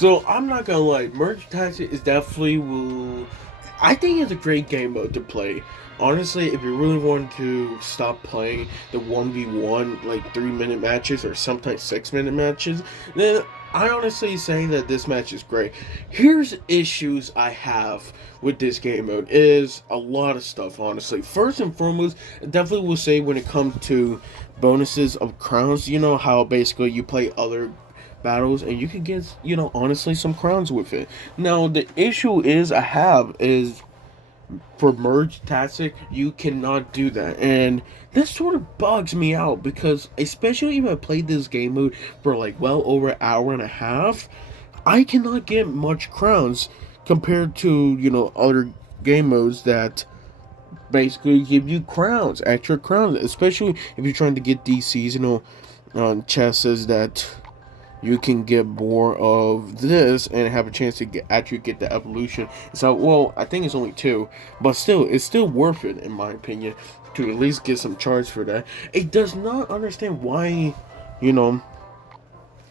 So I'm not gonna lie, Merge Tactic is definitely I think it's a great game mode to play. Honestly, if you really want to stop playing the 1v1, like 3 minute matches or sometimes 6 minute matches, then I honestly say that this match is great. Here's issues I have with this game mode is a lot of stuff, honestly. First and foremost, I definitely will say when it comes to bonuses of crowns, you know how basically you play other battles and you can get, honestly, some crowns with it. Now the issue is I have is for merge tactic you cannot do that, and this sort of bugs me out because especially if I played this game mode for like well over an hour and a half, I cannot get much crowns compared to other game modes that basically give you crowns, extra crowns, especially if you're trying to get these seasonal chests that you can get more of this and have a chance to actually get the evolution. So, well, I think it's only two, but still, it's still worth it in my opinion to at least get some charge for that. It does not understand why, you know,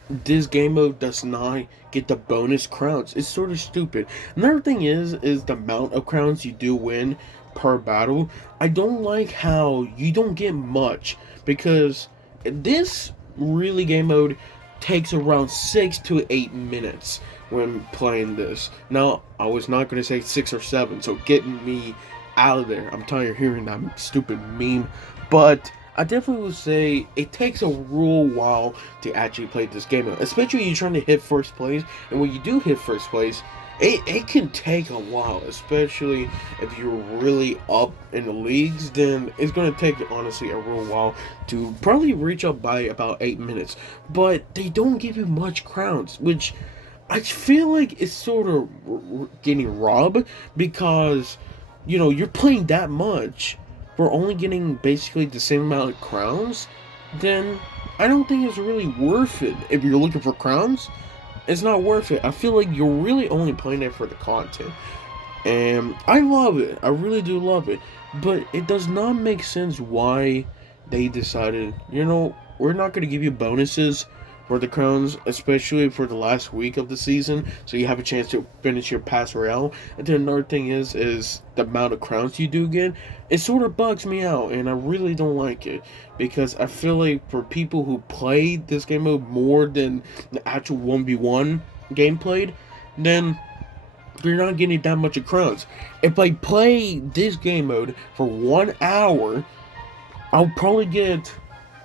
this game mode does not get the bonus crowns. It's sort of stupid. Another thing is the amount of crowns you do win per battle. I don't like how you don't get much because this really game mode takes around 6 to 8 minutes when playing this. Now, I was not going to say 6 or 7, so get me out of there. I'm tired of hearing that stupid meme, but I definitely would say it takes a real while to actually play this game, especially when you're trying to hit first place. And when you do hit first place, it can take a while, especially if you're really up in the leagues. Then it's going to take honestly a real while to probably reach up by about 8 minutes. But they don't give you much crowns, which I feel like it's sort of getting robbed because you're playing that much for only getting basically the same amount of crowns. Then I don't think it's really worth it. If you're looking for crowns, it's not worth it. I feel like you're really only playing it for the content. And I love it. I really do love it. But it does not make sense why they decided, we're not going to give you bonuses for the crowns, especially for the last week of the season, so you have a chance to finish your pass royale. And then another thing is the amount of crowns you do get. It sort of bugs me out, and I really don't like it because I feel like for people who play this game mode more than the actual 1v1 game played, then you're not getting that much of crowns. If I play this game mode for 1 hour, I'll probably get,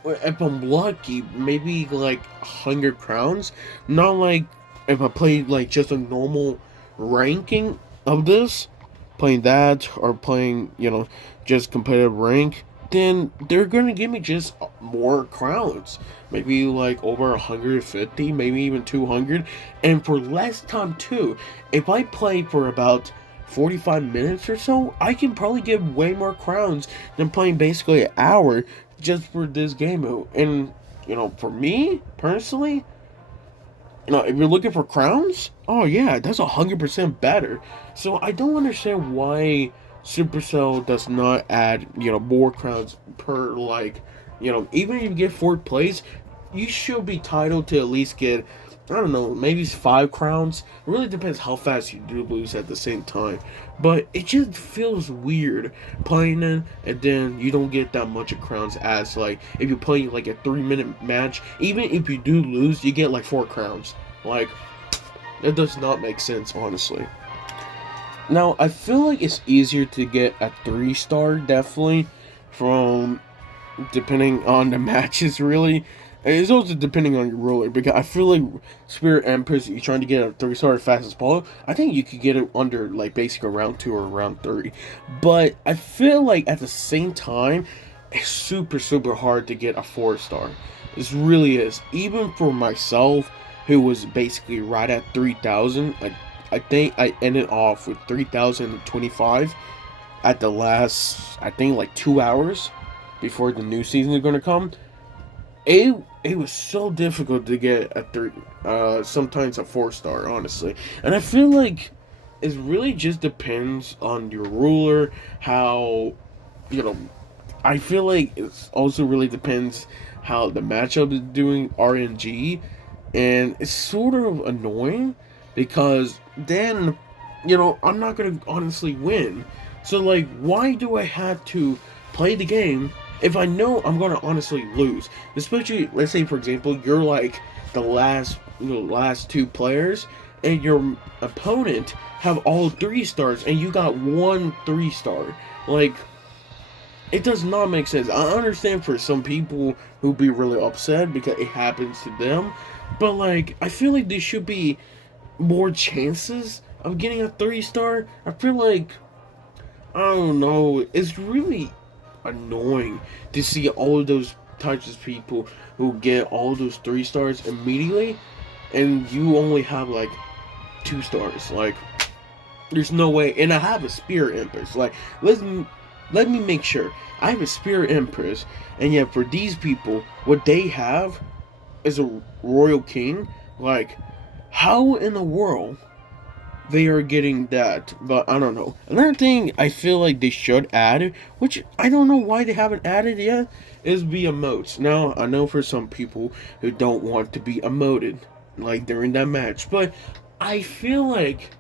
if I'm lucky, maybe like 100 crowns. Not like if I play like just a normal ranking of this, playing that or playing, just competitive rank, then they're gonna give me just more crowns. Maybe like over 150, maybe even 200, and for less time too. If I play for about 45 minutes or so, I can probably get way more crowns than playing basically an hour just for this game mode. And for me personally, if you're looking for crowns, oh yeah, that's 100% better. So I don't understand why Supercell does not add, more crowns per, like, even if you get fourth place, you should be titled to at least get, I don't know, maybe it's 5 crowns. It really depends how fast you do lose at the same time. But it just feels weird playing it and then you don't get that much of crowns as like if you play like a 3 minute match, even if you do lose, you get like 4 crowns. Like, that does not make sense, honestly. Now, I feel like it's easier to get a 3 star, definitely, from depending on the matches, really. It's also depending on your ruler, because I feel like Spirit Empress, you're trying to get a 3 star as fast as possible. I think you could get it under, like, basically round 2 or round 3. But I feel like at the same time, it's super, super hard to get a 4 star. This really is. Even for myself, who was basically right at 3,000, I think I ended off with 3,025 at the last, I think, like 2 hours before the new season is going to come. It was so difficult to get a sometimes a 4 star, honestly. And I feel like it really just depends on your ruler, how, you know I feel like it also really depends how the matchup is doing RNG, and it's sort of annoying because then, I'm not gonna honestly win. So like, why do I have to play the game if I know I'm gonna honestly lose? Especially, let's say for example, you're like the last two players, and your opponent have all 3 stars, and you got 1 3-star. Like, it does not make sense. I understand for some people who be really upset because it happens to them, but like, I feel like there should be more chances of getting a 3-star. I feel like, I don't know, it's really annoying to see all of those types of people who get all those 3-stars immediately, and you only have like 2 stars. Like, there's no way. And I have a Spirit Empress. Like, let me make sure. I have a Spirit Empress, and yet for these people, what they have is a Royal King. Like, how in the world they are getting that? But I don't know. Another thing I feel like they should add, which I don't know why they haven't added yet, is the emotes. Now, I know for some people who don't want to be emoted, like during that match, but I feel like,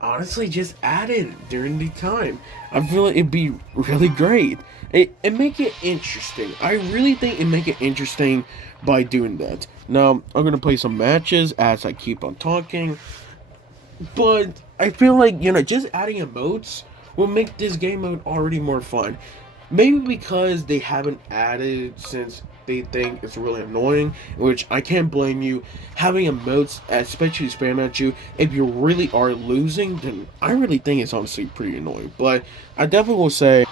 honestly, just add it during the time. I feel like it'd be really great. It make it interesting. I really think it make it interesting by doing that. Now, I'm gonna play some matches as I keep on talking, but I feel like, just adding emotes will make this game mode already more fun. Maybe because they haven't added since they think it's really annoying, which I can't blame you. Having emotes, especially spam at you, if you really are losing, then I really think it's honestly pretty annoying. But I definitely will say,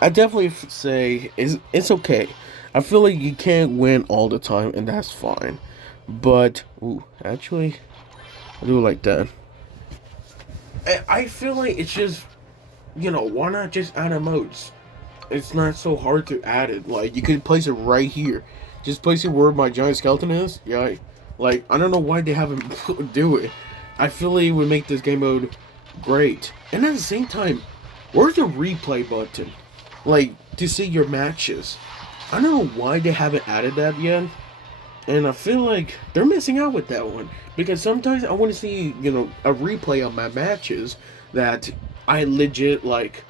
it's okay. I feel like you can't win all the time, and that's fine. But, actually, I do like that. I feel like it's just, why not just add emotes? It's not so hard to add it. Like, you can place it right here. Just place it where my giant skeleton is. Yeah. Like, I don't know why they haven't do it. I feel like it would make this game mode great. And at the same time, where's the replay button? Like, to see your matches. I don't know why they haven't added that yet. And I feel like they're missing out with that one. Because sometimes I want to see, a replay of my matches that I legit, like,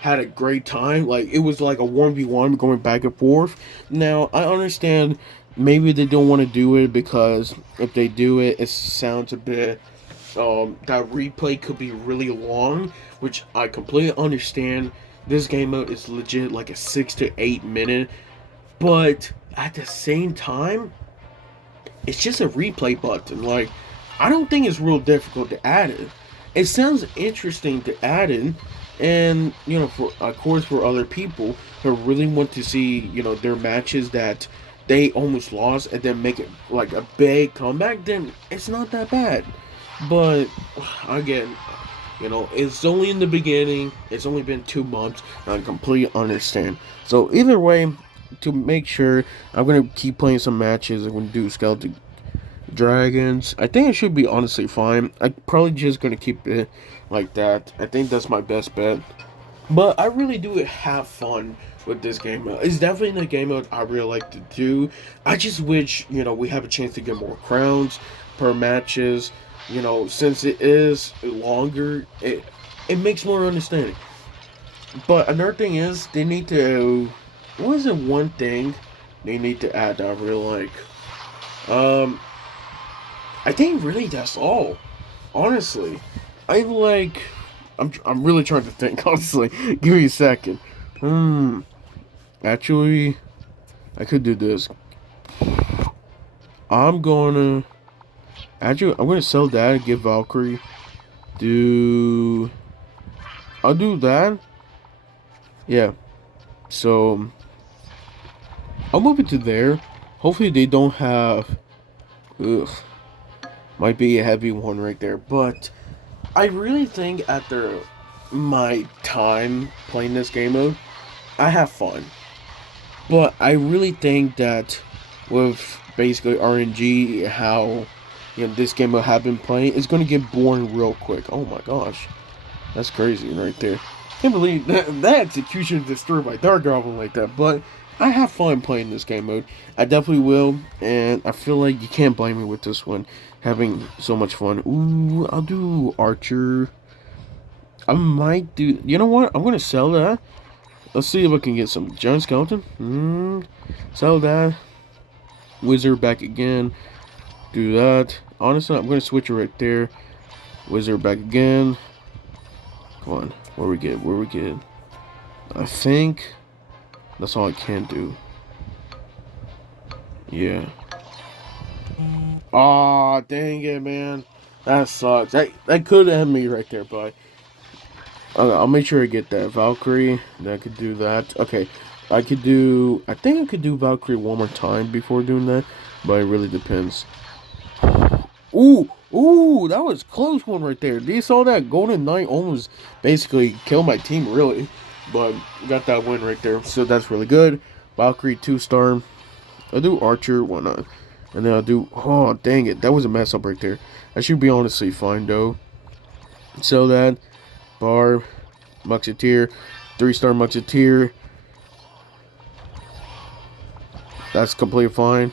had a great time. Like, it was like a 1v1 going back and forth. Now, I understand maybe they don't want to do it because if they do it, it sounds a bit, that replay could be really long, which I completely understand. This game mode is legit like a 6 to 8 minute, but at the same time, it's just a replay button. Like, I don't think it's real difficult to add it. It sounds interesting to add it, and for, of course, for other people who really want to see their matches that they almost lost and then make it like a big comeback, then it's not that bad. But again, it's only in the beginning. It's only been 2 months. I completely understand. So either way, to make sure, I'm gonna keep playing some matches. I'm gonna do Skeleton Dragons. I think it should be honestly fine. I'm probably just gonna keep it like that. I think that's my best bet. But I really do have fun with this game mode. It's definitely the game mode I really like to do. I just wish, we have a chance to get more crowns per matches. Since it is longer, it makes more understanding. But another thing is, they need to, what is it one thing they need to add that I really like? I think really that's all. Honestly, I'm really trying to think. Honestly, give me a second. Actually, I could do this. I'm gonna sell that and get Valkyrie. I'll do that. Yeah. So I'll move it to there. Hopefully they don't have. Ugh. Might be a heavy one right there, but I really think after my time playing this game mode, I have fun. But I really think that with basically RNG, how this game mode have been playing, it's gonna get boring real quick. Oh my gosh, that's crazy right there. Can't believe that execution destroyed by Dark Goblin like that. But I have fun playing this game mode. I definitely will, and I feel like you can't blame me with this one. Having so much fun. Ooh, I'll do Archer. I might do. You know what? I'm gonna sell that. Let's see if I can get some giant skeleton. Sell that. Wizard back again. Do that. Honestly, I'm gonna switch it right there. Wizard back again. Come on. Where we get? Where we get? I think that's all I can do. Yeah. Aw, dang it, man. That sucks. That could have me right there, but I'll make sure I get that. Valkyrie, I could do that. Okay, I think I could do Valkyrie one more time before doing that, but it really depends. Ooh, that was a close one right there. You saw that? Golden Knight almost basically killed my team, really. But got that win right there, so that's really good. Valkyrie 2-star. I'll do Archer, why not? And then I'll do, oh, dang it. That was a mess up right there. I should be honestly fine, though. So that, Barb, Musketeer, 3-star Musketeer. That's completely fine.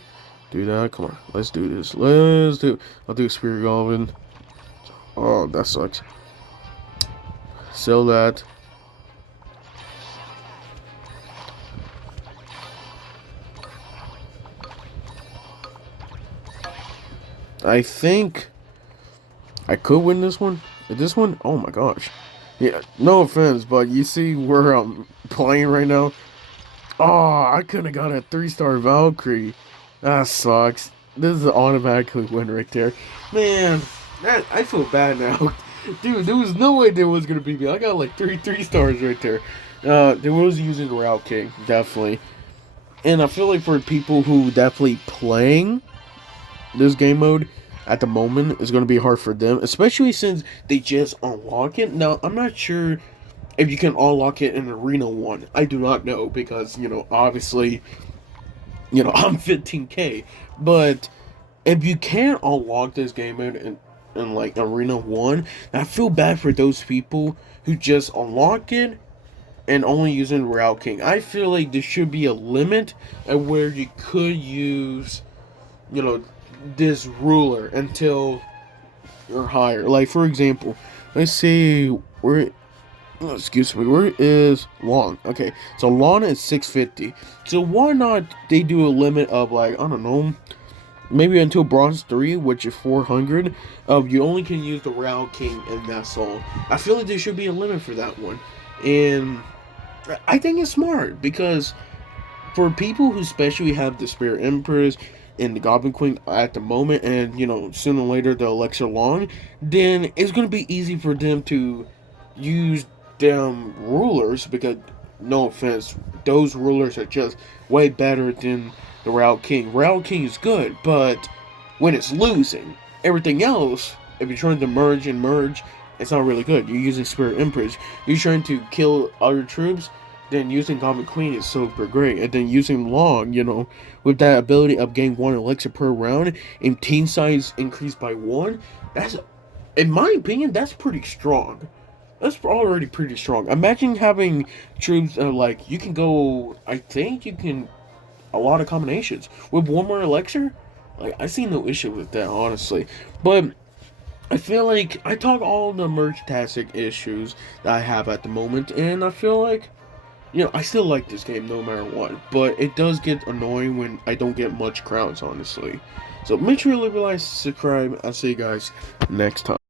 Do that. Come on. Let's do this. I'll do Spirit Goblin. Oh, that sucks. Sell that. I think I could win this one. This one, oh my gosh. Yeah, no offense, but you see where I'm playing right now? Oh, I could have got a 3-star Valkyrie. That sucks. This is an automatically win right there. Man, I feel bad now. Dude, there was no way there was going to be me. I got like 3 stars right there. There was using Royal King, definitely. And I feel like for people who definitely playing this game mode at the moment is going to be hard for them, especially since they just unlock it. Now, I'm not sure if you can unlock it in Arena 1. I do not know because, obviously, I'm 15K. But if you can't unlock this game mode in like Arena 1, I feel bad for those people who just unlock it and only using Royal King. I feel like there should be a limit at where you could use, this ruler until you're higher. Like, for example, let's say where is Long? Okay, so Long is 650. So why not they do a limit of, like, I don't know, maybe until Bronze 3, which is 400, you only can use the Royal King, and that's all. I feel like there should be a limit for that one. And I think it's smart, because for people who especially have the Spirit Empress and the Goblin Queen at the moment, and sooner or later the Elixir Long, then it's gonna be easy for them to use them rulers, because no offense, those rulers are just way better than the Royal King. Royal King is good, but when it's losing, everything else, if you're trying to merge, it's not really good. You're using Spirit Empress. You're trying to kill other troops, then using Goblin Queen is super great. And then using Long, with that ability of getting 1 elixir per round and team size increased by 1, that's, in my opinion, that's pretty strong. That's already pretty strong. Imagine having troops like, you can go, I think you can, a lot of combinations. With 1 more elixir, like, I see no issue with that, honestly. But I feel like I talk all the merge-tastic issues that I have at the moment, and I feel like, I still like this game no matter what, but it does get annoying when I don't get much crowns, honestly. So make sure you leave a like, subscribe. I'll see you guys next time.